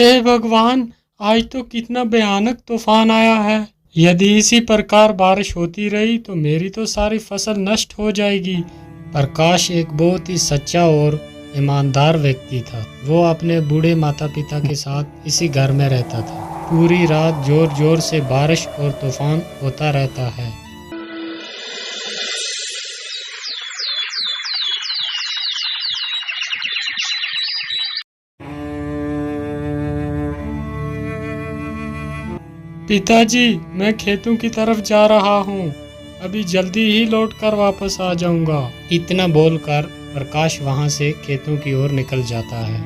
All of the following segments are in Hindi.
हे भगवान, आज तो कितना भयानक तूफान आया है। यदि इसी प्रकार बारिश होती रही तो मेरी तो सारी फसल नष्ट हो जाएगी। प्रकाश एक बहुत ही सच्चा और ईमानदार व्यक्ति था। वो अपने बूढ़े माता पिता के साथ इसी घर में रहता था। पूरी रात जोर जोर से बारिश और तूफान होता रहता है। पिताजी, मैं खेतों की तरफ जा रहा हूँ। अभी जल्दी ही लौट कर वापस आ जाऊंगा। इतना बोलकर प्रकाश वहां से खेतों की ओर निकल जाता है।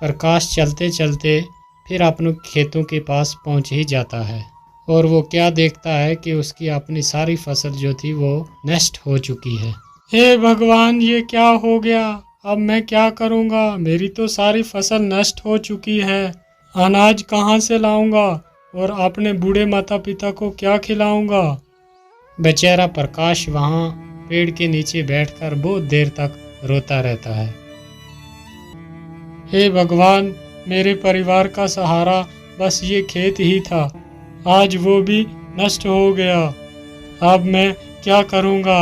प्रकाश चलते चलते फिर अपने खेतों के पास पहुंच ही जाता है और वो क्या देखता है कि उसकी अपनी सारी फसल जो थी वो नष्ट हो चुकी है। हे भगवान, ये क्या हो गया? अब मैं क्या करूंगा? मेरी तो सारी फसल नष्ट हो चुकी है। अनाज कहाँ से लाऊंगा और अपने बूढ़े माता पिता को क्या खिलाऊंगा? बेचारा प्रकाश वहाँ पेड़ के नीचे बैठकर बहुत देर तक रोता रहता है। हे भगवान, मेरे परिवार का सहारा बस ये खेत ही था। आज वो भी नष्ट हो गया। अब मैं क्या करूंगा?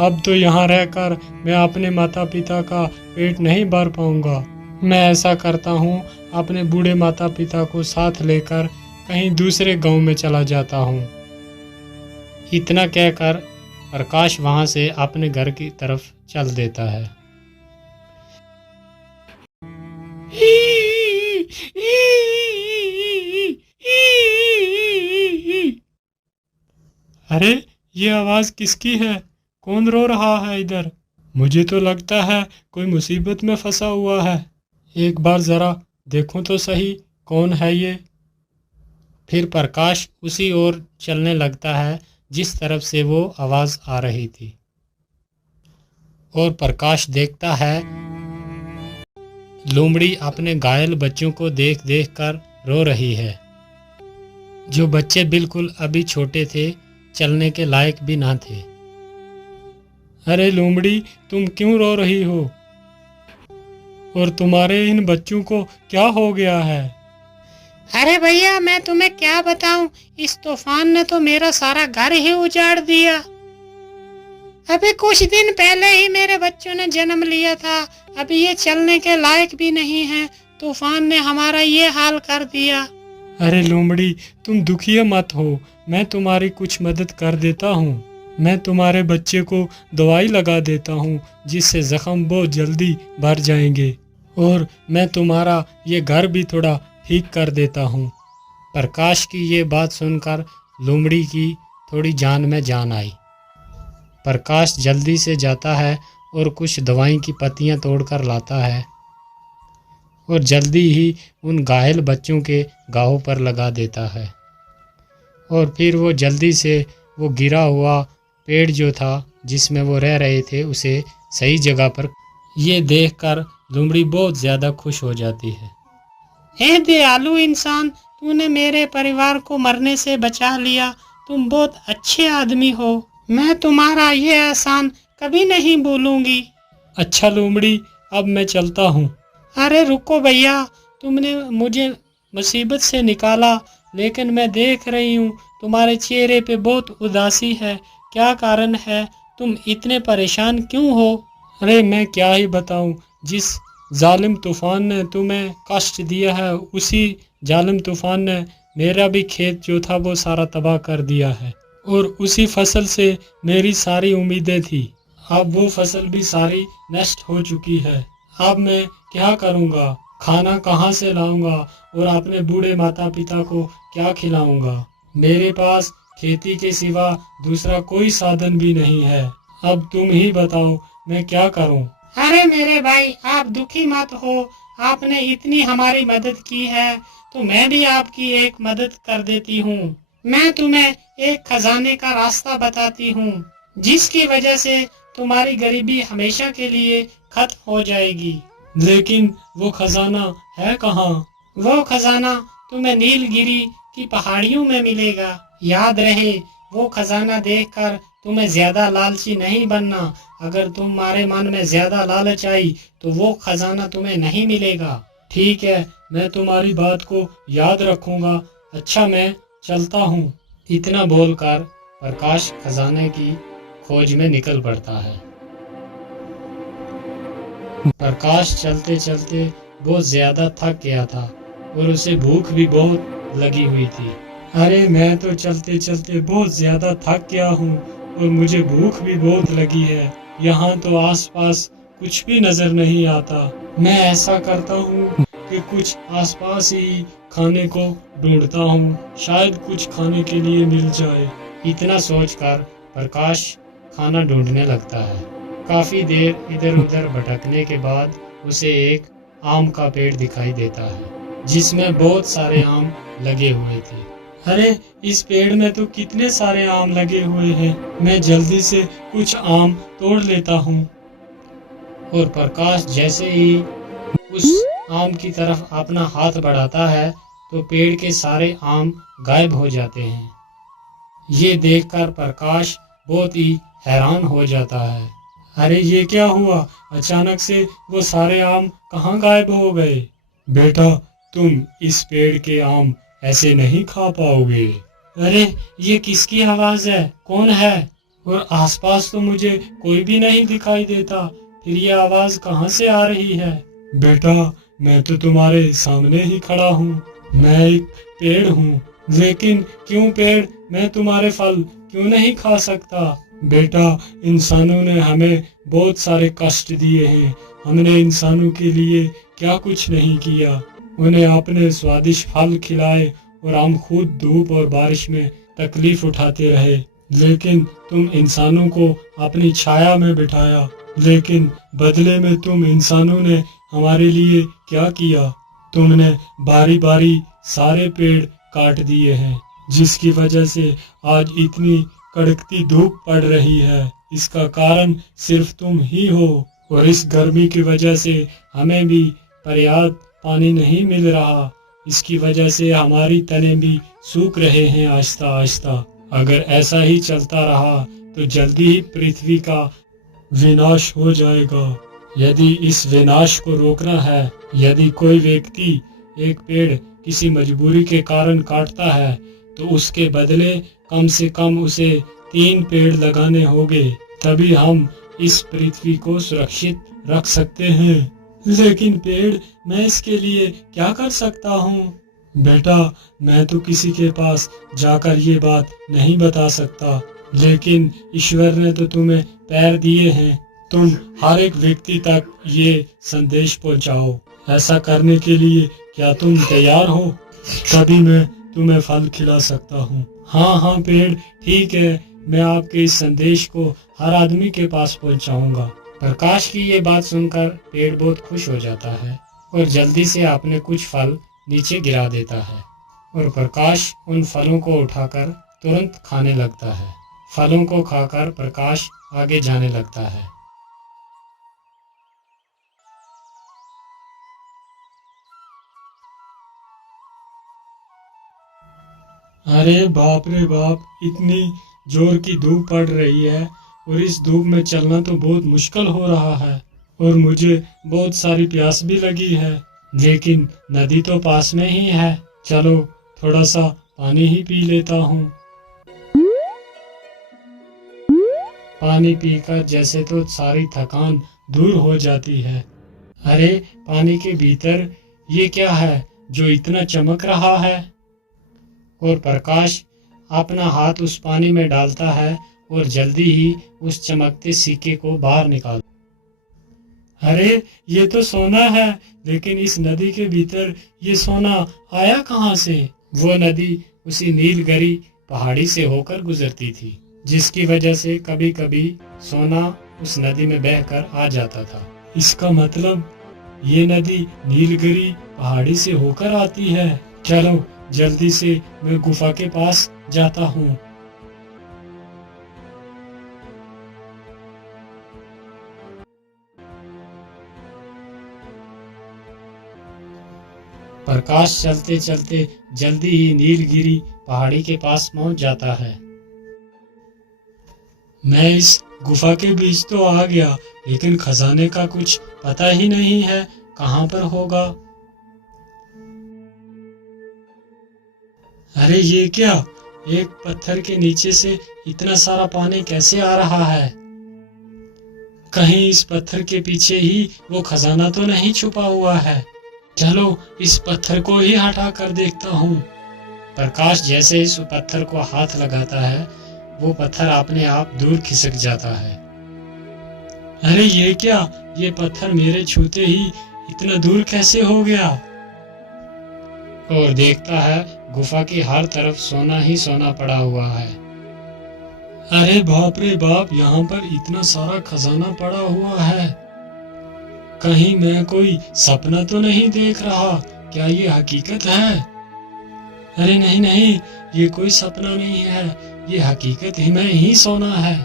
अब तो यहाँ रहकर मैं अपने माता पिता का पेट नहीं भर पाऊंगा। मैं ऐसा करता हूँ, अपने बूढ़े माता पिता को साथ लेकर कहीं दूसरे गांव में चला जाता हूँ। इतना कहकर प्रकाश वहाँ से अपने घर की तरफ चल देता है। अरे, ये आवाज किसकी है? कौन रो रहा है इधर? मुझे तो लगता है कोई मुसीबत में फंसा हुआ है। एक बार जरा देखूं तो सही, कौन है ये? फिर प्रकाश उसी ओर चलने लगता है जिस तरफ से वो आवाज आ रही थी और प्रकाश देखता है लोमड़ी अपने घायल बच्चों को देख देख कर रो रही है। जो बच्चे बिल्कुल अभी छोटे थे, चलने के लायक भी ना थे। अरे लोमड़ी, तुम क्यों रो रही हो? और तुम्हारे इन बच्चों को क्या हो गया है? अरे भैया, मैं तुम्हें क्या बताऊं, इस तूफान ने तो मेरा सारा घर ही उजाड़ दिया। अभी कुछ दिन पहले ही मेरे बच्चों ने जन्म लिया था। अभी ये चलने के लायक भी नहीं है। तूफान ने हमारा ये हाल कर दिया। अरे लोमड़ी, तुम दुखी मत हो। मैं तुम्हारी कुछ मदद कर देता हूँ। मैं तुम्हारे बच्चे को दवाई लगा देता हूँ जिससे जख्म बहुत जल्दी भर जाएंगे और मैं तुम्हारा ये घर भी थोड़ा ठीक कर देता हूँ। प्रकाश की ये बात सुनकर लोमड़ी की थोड़ी जान में जान आई। प्रकाश जल्दी से जाता है और कुछ दवाई की पत्तियाँ तोड़कर लाता है और जल्दी ही उन घायल बच्चों के घावों पर लगा देता है। और फिर वो जल्दी से वो गिरा हुआ पेड़ जो था जिसमें वो रह रहे थे उसे सही जगह पर। ये देखकर लोमड़ी बहुत ज़्यादा खुश हो जाती है। हे दयालु इंसान, तूने मेरे परिवार को मरने से बचा लिया। तुम बहुत अच्छे आदमी हो। मैं तुम्हारा ये एहसान कभी नहीं भूलूंगी। अच्छा लोमड़ी, अब मैं चलता हूँ। अरे रुको भैया, तुमने मुझे मुसीबत से निकाला, लेकिन मैं देख रही हूँ तुम्हारे चेहरे पे बहुत उदासी है। क्या कारण है? तुम इतने परेशान क्यों हो? अरे मैं क्या ही बताऊं, जिस जालिम तूफान ने तुम्हें कष्ट दिया है उसी जालिम तूफान ने मेरा भी खेत जो था वो सारा तबाह कर दिया है और उसी फसल से मेरी सारी उम्मीदें थी। अब वो फसल भी सारी नष्ट हो चुकी है। अब मैं क्या करूंगा? खाना कहाँ से लाऊंगा और अपने बूढ़े माता पिता को क्या खिलाऊंगा? मेरे पास खेती के सिवा दूसरा कोई साधन भी नहीं है। अब तुम ही बताओ, मैं क्या करूं? अरे मेरे भाई, आप दुखी मत हो। आपने इतनी हमारी मदद की है तो मैं भी आपकी एक मदद कर देती हूँ। मैं तुम्हें एक खजाने का रास्ता बताती हूँ जिसकी वजह से तुम्हारी गरीबी हमेशा के लिए खत्म हो जाएगी। लेकिन वो खजाना है कहाँ? वो खजाना तुम्हें नीलगिरी की पहाड़ियों में मिलेगा। याद रहे, वो खजाना देखकर तुम्हें ज्यादा लालची नहीं बनना। अगर तुम्हारे मन में ज्यादा लालच आई तो वो खजाना तुम्हें नहीं मिलेगा। ठीक है, मैं तुम्हारी बात को याद रखूंगा। अच्छा, मैं चलता हूँ। इतना बोलकर प्रकाश खजाने की खोज में निकल पड़ता है। प्रकाश चलते चलते बहुत ज्यादा थक गया था और उसे भूख भी बहुत लगी हुई थी। अरे, मैं तो चलते चलते बहुत ज्यादा थक गया हूँ और मुझे भूख भी बहुत लगी है। यहाँ तो आसपास कुछ भी नजर नहीं आता। मैं ऐसा करता हूँ कि कुछ आसपास ही खाने को ढूंढता हूँ, शायद कुछ खाने के लिए मिल जाए। इतना सोचकर प्रकाश खाना ढूंढने लगता है। काफी देर इधर उधर भटकने के बाद उसे एक आम का पेड़ दिखाई देता है जिसमें बहुत सारे आम लगे हुए थे। अरे, इस पेड़ में तो कितने सारे आम लगे हुए हैं। मैं जल्दी से कुछ आम तोड़ लेता हूँ। और प्रकाश जैसे ही उस आम की तरफ अपना हाथ बढ़ाता है तो पेड़ के सारे आम गायब हो जाते हैं। ये देखकर प्रकाश बहुत ही हैरान हो जाता है। अरे, ये क्या हुआ? अचानक से वो सारे आम कहाँ गायब हो गए? बेटा, तुम इस पेड़ के आम ऐसे नहीं खा पाओगे। अरे, ये किसकी आवाज है? कौन है? और आसपास तो मुझे कोई भी नहीं दिखाई देता, फिर ये आवाज कहाँ से आ रही है? बेटा, मैं तो तुम्हारे सामने ही खड़ा हूँ। मैं एक पेड़ हूँ, लेकिन क्यों पेड़? मैं तुम्हारे फल क्यों नहीं खा सकता? बेटा, इंसानों ने हमें बहुत सारे कष्ट दिए हैं। हमने इंसानों के लिए क्या कुछ नहीं किया। उन्हें आपने स्वादिष्ट फल खिलाए और हम खुद धूप और बारिश में तकलीफ उठाते रहे, लेकिन तुम इंसानों को अपनी छाया में बिठाया। लेकिन बदले में तुम इंसानों ने हमारे लिए क्या किया? तुमने बारी बारी सारे पेड़ काट दिए हैं, जिसकी वजह से आज इतनी कड़कती धूप पड़ रही है। इसका कारण सिर्फ तुम ही हो। और इस गर्मी की वजह से हमें भी पर्याप्त पानी नहीं मिल रहा। इसकी वजह से हमारी तने भी सूख रहे हैं आहिस्ता आहिस्ता। अगर ऐसा ही चलता रहा तो जल्दी ही पृथ्वी का विनाश हो जाएगा। यदि इस विनाश को रोकना है, यदि कोई व्यक्ति एक पेड़ किसी मजबूरी के कारण काटता है, तो उसके बदले कम से कम उसे 3 पेड़ लगाने होंगे, तभी हम इस पृथ्वी को सुरक्षित रख सकते हैं। लेकिन पेड़, मैं इसके लिए क्या कर सकता हूँ? बेटा, मैं तो किसी के पास जाकर ये बात नहीं बता सकता, लेकिन ईश्वर ने तो तुम्हें पैर दिए हैं। तुम हर एक व्यक्ति तक ये संदेश पहुंचाओ। ऐसा करने के लिए क्या तुम तैयार हो? तभी मैं तुम्हें फल खिला सकता हूँ। हाँ हाँ पेड़, ठीक है, मैं आपके इस संदेश को हर आदमी के पास पहुंचाऊंगा। प्रकाश की ये बात सुनकर पेड़ बहुत खुश हो जाता है और जल्दी से अपने कुछ फल नीचे गिरा देता है और प्रकाश उन फलों को उठाकर तुरंत खाने लगता है। फलों को खाकर प्रकाश आगे जाने लगता है। अरे बाप रे बाप, इतनी जोर की धूप पड़ रही है और इस धूप में चलना तो बहुत मुश्किल हो रहा है और मुझे बहुत सारी प्यास भी लगी है, लेकिन नदी तो पास में ही है। चलो थोड़ा सा पानी ही पी लेता हूँ। पानी पीकर जैसे तो सारी थकान दूर हो जाती है। अरे, पानी के भीतर ये क्या है जो इतना चमक रहा है? और प्रकाश अपना हाथ उस पानी में डालता है और जल्दी ही उस चमकते सिक्के को बाहर निकाल। अरे, ये तो सोना है, लेकिन इस नदी के भीतर ये सोना आया कहाँ से? वो नदी उसी नीलगिरी पहाड़ी से होकर गुजरती थी, जिसकी वजह से कभी कभी सोना उस नदी में बहकर आ जाता था। इसका मतलब ये नदी नीलगिरी पहाड़ी से होकर आती है। चलो जल्दी से मैं गुफा के पास जाता हूँ। प्रकाश चलते चलते जल्दी ही नीलगिरी पहाड़ी के पास पहुंच जाता है। मैं इस गुफा के बीच तो आ गया, लेकिन खजाने का कुछ पता ही नहीं है कहाँ पर होगा। अरे ये क्या, एक पत्थर के नीचे से इतना सारा पानी कैसे आ रहा है? कहीं इस पत्थर के पीछे ही वो खजाना तो नहीं छुपा हुआ है। चलो इस पत्थर को ही हटा कर देखता हूँ। प्रकाश जैसे इस पत्थर को हाथ लगाता है, वो पत्थर अपने आप दूर खिसक जाता है। अरे ये क्या, ये पत्थर मेरे छूते ही इतना दूर कैसे हो गया? और देखता है गुफा की हर तरफ सोना ही सोना पड़ा हुआ है। अरे बाप रे बाप, यहाँ पर इतना सारा खजाना पड़ा हुआ है। कहीं मैं कोई सपना तो नहीं देख रहा? क्या ये हकीकत है? अरे नहीं नहीं, ये कोई सपना नहीं है, ये हकीकत ही में ही सोना है।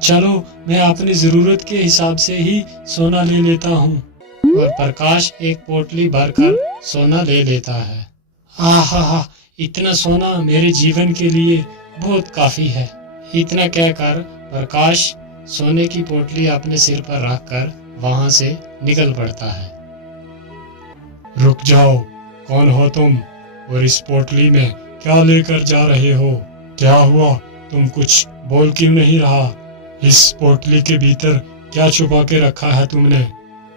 चलो मैं अपनी जरूरत के हिसाब से ही सोना ले लेता हूँ। और प्रकाश एक पोटली भरकर सोना ले लेता है। आहा, इतना सोना मेरे जीवन के लिए बहुत काफी है। इतना कहकर प्रकाश सोने की पोटली अपने सिर पर रखकर वहां से निकल पड़ता है। रुक जाओ, कौन हो तुम और इस पोटली में क्या लेकर जा रहे हो? क्या हुआ, तुम कुछ बोल क्यों नहीं रहा? इस पोटली के भीतर क्या छुपा के रखा है तुमने?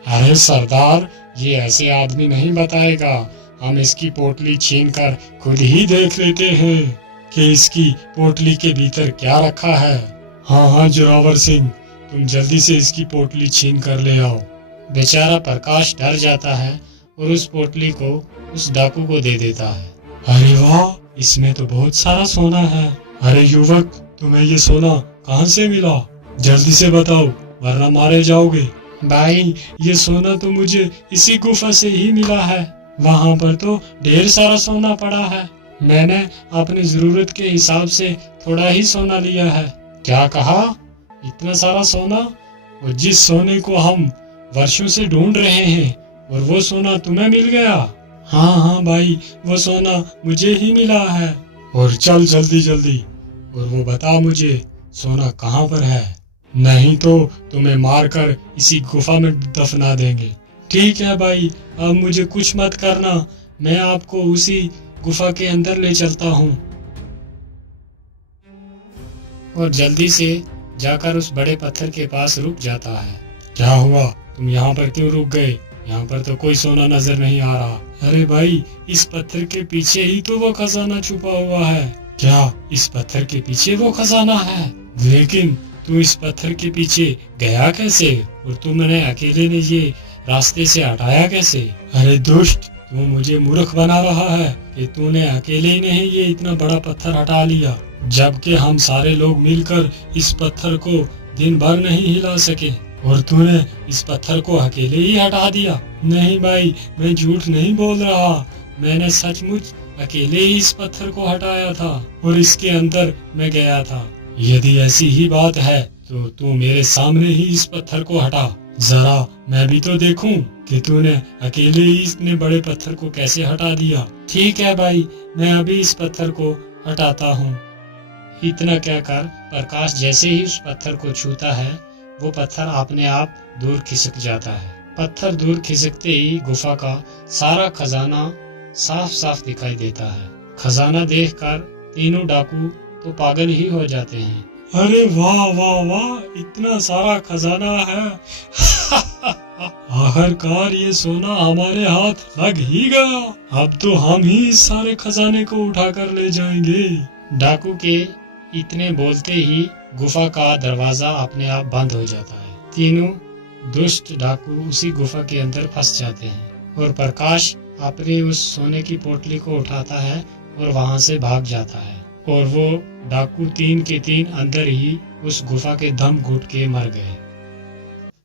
अरे सरदार, ये ऐसे आदमी नहीं बताएगा, हम इसकी पोटली छीनकर खुद ही देख लेते हैं कि इसकी पोटली के भीतर क्या रखा है। हाँ जोरावर सिंह, तुम जल्दी से इसकी पोटली छीन कर ले आओ। बेचारा प्रकाश डर जाता है और उस पोटली को उस डाकू को दे देता है। अरे वाह, इसमें तो बहुत सारा सोना है। अरे युवक, तुम्हें ये सोना कहाँ से मिला? जल्दी से बताओ, वरना मारे जाओगे। भाई, ये सोना तो मुझे इसी गुफा से ही मिला है। वहाँ पर तो ढेर सारा सोना पड़ा है। मैंने अपनी जरूरत के हिसाब से थोड़ा ही सोना लिया है। क्या कहा? इतना सारा सोना? और जिस सोने को हम वर्षों से ढूंढ रहे हैं, और वो सोना तुम्हें मिल गया? हाँ भाई, वो सोना मुझे ही मिला है। और चल जल्दी जल्दी, और वो बता मुझे सोना कहाँ पर है, नहीं तो तुम्हें मारकर इसी गुफा में दफना देंगे। ठीक है भाई, अब मुझे कुछ मत करना, मैं आपको उसी गुफा के अंदर ले चलता हूँ। और जल्दी से जाकर उस बड़े पत्थर के पास रुक जाता है। क्या हुआ, तुम यहाँ पर क्यों रुक गए? यहाँ पर तो कोई सोना नजर नहीं आ रहा। अरे भाई, इस पत्थर के पीछे ही तो वो खजाना छुपा हुआ है। क्या इस पत्थर के पीछे वो खजाना है? लेकिन तू इस पत्थर के पीछे गया कैसे, और तुमने अकेले ने ये रास्ते से हटाया कैसे? अरे दुष्ट, तू मुझे मूर्ख बना रहा है कि तूने अकेले ही नहीं ये इतना बड़ा पत्थर हटा लिया, जबकि हम सारे लोग मिलकर इस पत्थर को दिन भर नहीं हिला सके, और तूने इस पत्थर को अकेले ही हटा दिया। नहीं भाई, मैं झूठ नहीं बोल रहा, मैंने सचमुच अकेले ही इस पत्थर को हटाया था और इसके अंदर मैं गया था। यदि ऐसी ही बात है तो तू मेरे सामने ही इस पत्थर को हटा, जरा मैं भी तो देखूं कि तूने अकेले ही इतने बड़े पत्थर को कैसे हटा दिया। ठीक है भाई, मैं अभी इस पत्थर को हटाता हूँ। इतना कहकर प्रकाश जैसे ही उस पत्थर को छूता है, वो पत्थर अपने आप दूर खिसक जाता है। पत्थर दूर खिसकते ही गुफा का सारा खजाना साफ साफ दिखाई देता है। खजाना देखकर तीनों डाकू तो पागल ही हो जाते हैं। अरे वाह वाह वाह, इतना सारा खजाना है। आखिरकार ये सोना हमारे हाथ लग ही गया। अब तो हम ही इस सारे खजाने को उठाकर ले जाएंगे। डाकू के इतने बोलते ही गुफा का दरवाजा अपने आप बंद हो जाता है। तीनों दुष्ट डाकू उसी गुफा के अंदर फंस जाते हैं और प्रकाश अपनी उस सोने की पोटली को उठाता है और वहां से भाग जाता है। और वो डाकू तीन के तीन अंदर ही उस गुफा के दम घुट के मर गए।